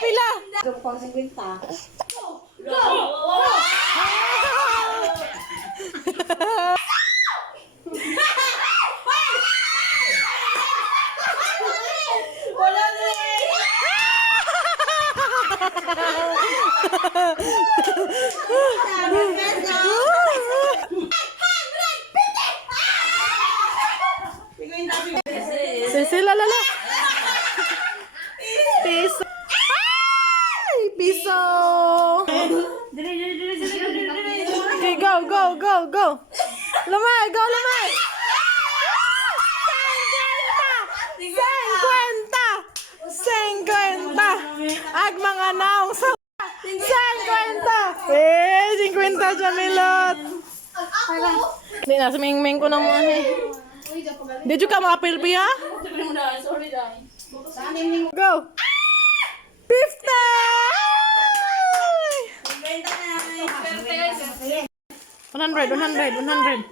pila. Pang 50. Wala na eh. Sila lala. Piso. Ay, piso. Okay, go, go, go, go. Lamay, go, lamay. 50. 50. Ag mga naong sa 50. 50 Jamilot. Hindi na, sumingming ko na mo eh. Di juga makapil piya? Sorry, dahil. Go! 50! 100, 100, 100.